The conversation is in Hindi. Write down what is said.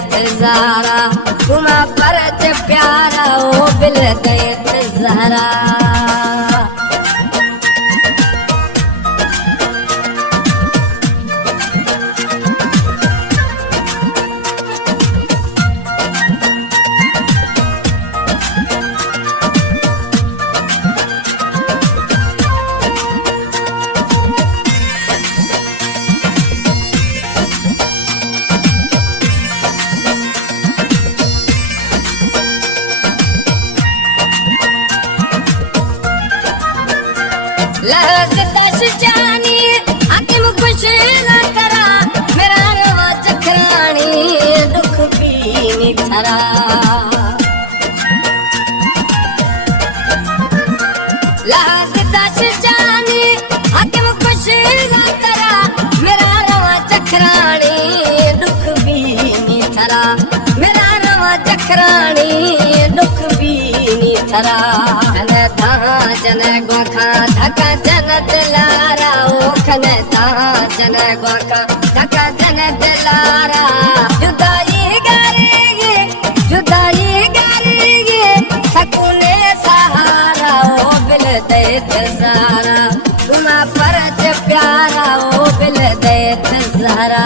ज़हरा तुमा परच प्यारा ओ बिल दैत ज़हरा लहज़त जानी हाकिम खुश न करा मेरा रवा चखरानी दुख पीनी थरा लहज़त जानी हाकिम खुश न करा मेरा रवा चखरानी दुख पीनी थरा मेरा रवा चखरानी दुख पीनी थरा जन गोखा धका जन दिलारा ओ खने ता जन गोखा धका जन दिलारा जुदाई गारेगे सकुने सहारा ओ बिल दैत ज़हरा तुमा परच प्यारा ओ बिल दैत ज़हरा